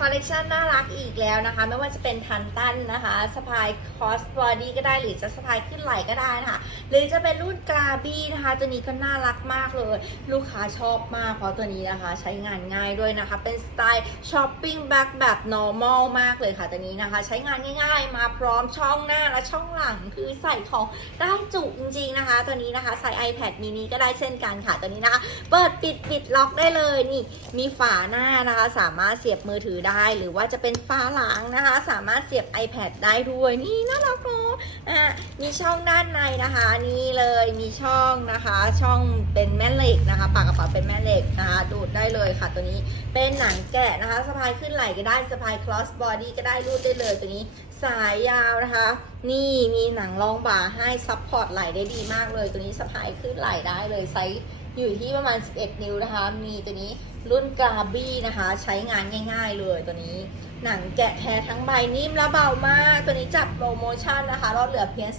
คอลเลกชันน่ารักอีกแล้วนะคะ ไม่ว่าจะเป็นทันตันนะคะสะพายคอสบอดี้ก็ได้หรือจะสะพายขึ้นไหล่ก็ได้นะคะ หรือจะเป็นรุ่นกราบี้นะคะ ตัวนี้ก็น่ารักมากเลย ลูกค้าชอบมากเพราะตัวนี้นะคะ ใช้งานง่ายด้วยนะคะ เป็นสไตล์ช้อปปิ้งแบ็คแบบ normal มากเลยค่ะตัวนี้นะคะ ใช้งานง่ายๆ มาพร้อมช่องหน้าและช่องหลังคือใส่ของได้จุจริงๆนะคะ ตัวนี้นะคะใส่ iPad mini ก็ได้เช่นกันค่ะตัวนี้นะคะ เปิดปิดปิดล็อกได้เลยนี่มีฝาหน้านะคะ สามารถเสียบมือถือได้ได้ หรือว่าจะเป็นฝาหลังนะคะ สามารถเสียบ iPad ได้ด้วยนี่น่ารักเนอะอะมีช่องด้านในนะคะ นี่เลยมีช่องนะคะ ช่องเป็นแม่เหล็กนะคะ ปากกระเป๋าเป็นแม่เหล็กนะคะดูดได้เลยค่ะตัวนี้เป็นหนังแกะนะคะสะพายขึ้นไหล่ก็ได้สะพาย cross body ก็ได้รูดได้เลยตัวนี้สายยาวนะคะ นี่มีหนังรองบ่าให้ซับพอร์ตไหล่ได้ดีมากเลย ตัวนี้สะพายขึ้นไหล่ได้เลยไซส์ อยู่ที่ประมาณ 11 นิ้วนะคะ มีตัวนี้รุ่นกราบี้นะคะ ใช้งานง่ายๆเลยตัวนี้ หนังแกะแท้ทั้งใบนิ่มและเบามาก ตัวนี้จัดโปรโมชั่นนะคะลดเหลือเพียง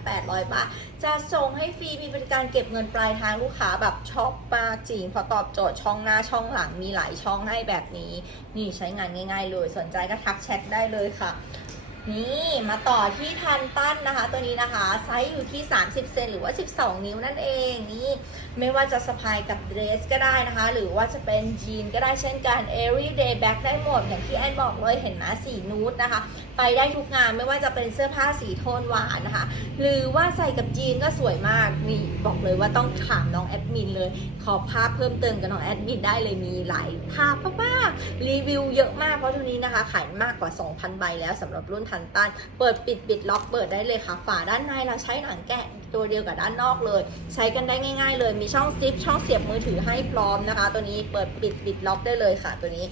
2,800 บาท จะส่งให้ฟรี มีบริการเก็บเงินปลายทางลูกค้าแบบช็อบมาจริงเพอตอบโจทย์ช่องหน้าช่องหลังมีหลายช่องให้แบบนี้ นี่ใช้งานง่าย ๆ เลย สนใจก็ทักแชทได้เลยค่ะ นี่มาต่อที่ทันตันนะคะ ตัวนี้นะคะ ไซส์อยู่ที่ 30 เซนหรือว่า 12 นิ้วนั่นเองนี่ไม่ว่าจะสะพายกับเดรสก็ได้นะคะ หรือว่าจะเป็นจีนก็ได้เช่นกัน everyday bag ได้หมดอย่างที่แอนบอกเลยเห็นไหมสีนูดนะคะ ไปได้ทุกงานไม่ว่าจะเป็นเสื้อผ้าสีโทนหวานนะคะ หรือว่าใส่กับจีนก็สวยมากนี่บอกเลยว่าต้องถามน้องแอดมินเลย ขอภาพเพิ่มเติมกับน้องแอดมินได้เลยมีหลายภาพมากๆรีวิวเยอะมากเพราะตัวนี้นะคะขายมากกว่า 2,000 ใบแล้วสำหรับรุ่นทันตัน เปิดปิดปิดล็อกเปิดได้เลยค่ะ ฝาด้านในเราใช้หนังแกะตัวเดียวกับด้านนอกเลย ใช้กันได้ง่าย ๆ เลยมีช่องซิปช่องเสียบมือถือให้พร้อมนะคะ ตัวนี้เปิดปิดปิดล็อกได้เลยค่ะ ตัวนี้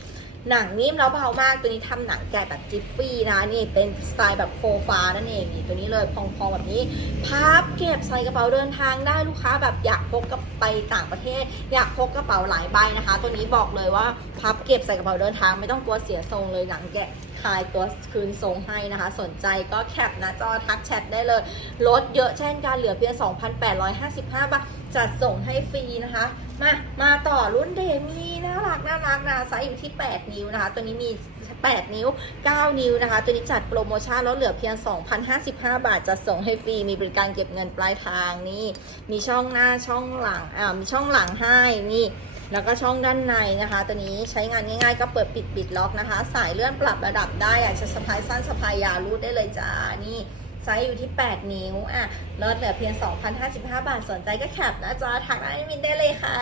หนังนิ่มแล้วเบามากตัวนี้ทำหนังแกะแบบจิฟฟี่นะนี่เป็นสไตล์แบบโฟฟ้านั่นเองนี่ตัวนี้เลยพองๆแบบนี้พับเก็บใส่กระเป๋าเดินทางได้ลูกค้าแบบอยากพกกับไปต่างประเทศ อยากพกกระเป๋าหลายใบนะคะ ตัวนี้บอกเลยว่าพับเก็บใส่กระเป๋าเดินทางไม่ต้องกลัวเสียทรงเลยหนังแกะคลายตัวคืนทรงให้นะคะ สนใจก็แคปหนะจอทักแชทได้เลยลดเยอะเช่นกันเหลือเพียง 2,855 บาท จัดส่งให้ฟรีนะคะ มา มาต่อรุ่นเดมี่น่ารักน่ารักนะไซส์อยู่ที่ 8 นิ้วนะคะ ตัวนี้มี 8 นิ้ว 9 นิ้วนะคะ ตัวนี้จัดโปรโมชั่นลดเหลือเพียง 2,055 บาทจะส่งให้ฟรี มีบริการเก็บเงินปลายทางนี่ มีช่องหน้าช่องหลัง อ่า มีช่องหลังให้นี่แล้วก็ช่องด้านในนะคะ ตัวนี้ใช้งานง่ายๆ ก็เปิดปิดปิดล็อกนะคะ สายเลื่อนปรับระดับได้อยากจะสะพายสั้นสะพายยาวรูดได้เลยจ้านี่ ไซส์อยู่ที่ 8 นิ้ว อะลดเหลือเพียง 2,055 บาท สนใจก็แคปนะจ๊ะทักได้มินได้เลยค่ะ